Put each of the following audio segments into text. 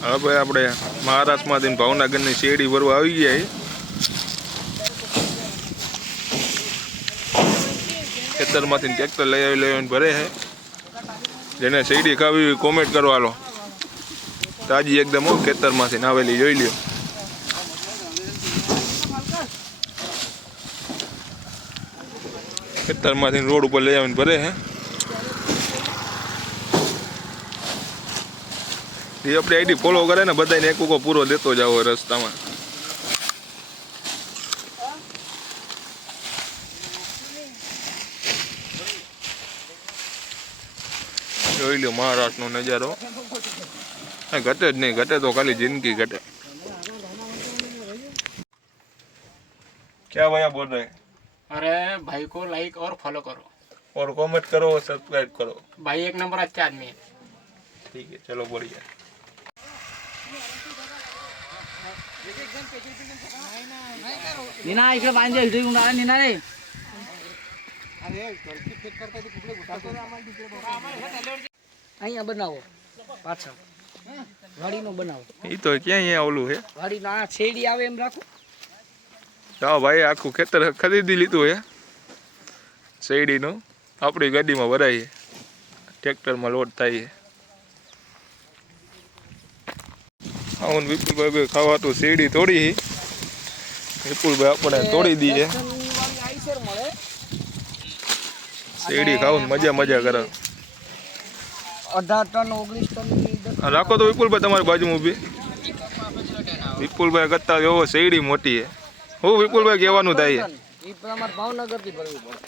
હવે આપણે મહારાષ્ટ્રમાંથી ભાવનગરની શેરડી ભરવા આવી ગયા. ખેતરમાંથી ટ્રેક્ટર લઈ આવીને ભરે છે. જેને શેરડી ખાવી હોય કોમેન્ટ કરો. હાલો તાજી એકદમ ખેતરમાંથી નાવેલી જોઈ લ્યો. ખેતરમાંથી રોડ ઉપર લઈ આવીને ભરે છે. એ આપણે આઈડી ફોલો કરે ને બધાને એક ઉકો પૂરો દેતો જાવ રસ્તામાં. જોઈ લો મહારાષ્ટ્રનો નજારો. ઘટે જ નહીં, ઘટે તો ખાલી જિંદગી ઘટે. क्या भैया बोल रहे हैं? अरे भाई को लाइक और फॉलो करो और कमेंट करो और सब्सक्राइब करो. भाई एक नंबर अच्छा आदमी है. ठीक है चलो बढ़िया. नीना इकडे बांधे इकडे गुंडा नीना रे. અહીંયા બનાવો પાછળ વાડીનો બનાવો. એ તો ક્યાં અહીંયા ઓલું છે વાડીનો આ છેડી આવે એમ રાખો. હા ભાઈ આખું ખેતર ખરીદી લીધું હે શેરડીનું. આપણી ગાડીમાં ભરાઈએ, ટ્રેક્ટરમાં લોડ થાય. આવું વિપુલભાઈ ખાવાતું શેરડી તોડી. વિપુલભાઈ આપણે તોડી દઈએ. શેરડી ખાવું મજા મજા કરે. 18 ટન 19 ટન રાખો તો વિપુલભાઈ તમારી બાજુમાં ઊભી. વિપુલભાઈ કરતા એવો શેરડી મોટી છે. હું વિપુલભાઈ કહેવાનું થાય એ તમારે ભાવનગરથી ભરવી પડે.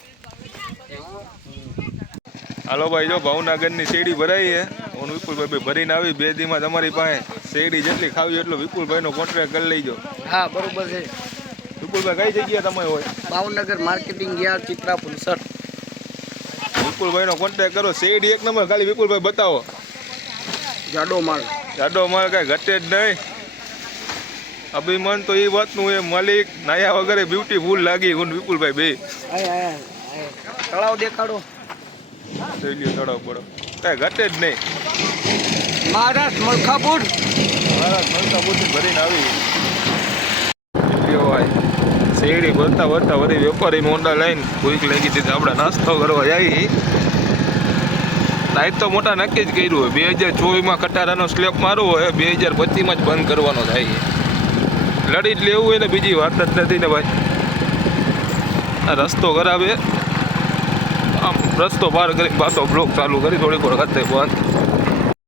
હાલો ભાઈ જો ભાવનગરની શેરડી ભરાઈ છે. હું વિપુલભાઈ ભરીને આવી 2 દીમાં તમારી પાસે શેરડી જેટલી ખાવી એટલો વિપુલભાઈનો કોન્ટ્રાક્ટ કરી લઈજો. હા બરોબર છે. વિપુલભાઈ કઈ જગ્યા તમે હોય? Bhavnagar marketing yard Chitrapur sir. વિપુલભાઈનો કોન્ટ્રાક્ટ કરો. શેરડી એક નંબર. ખાલી વિપુલભાઈ બતાવો. જાડો માલ. જાડો માલ કાંઈ ઘટે જ નહીં. અભિમાન તો એ વાતનું એ માલિક નાયા વગરે બ્યુટીફુલ લાગી. હું વિપુલભાઈ બે તળાવ દેખાડો. જોઈ લ્યો તળાવ પડો કાંઈ ઘટે જ નહીં. મહારાષ્ટ્ર મલકાપુર. મલકાપુરથી ભરીને આવી શેરડી ભરતા ભરતા વળી વેપારી મોંડા લઈને ભૂખ લાગી દીધી. આપણે નાસ્તો કરવા જઈએ. લાઈટ તો મોટા નક્કી જ કર્યું હોય 2024માં ખટારાનો સ્લેબ મારવો હોય 2025માં જ બંધ કરવાનો થાય. લડી જ લેવું હોય ને બીજી વાત જ નથી ને ભાઈ. આ રસ્તો ખરાબ છે. આમ રસ્તો પાર કરી પાછો બ્લોક ચાલુ કરી થોડીક વાર ખાતે બંધ.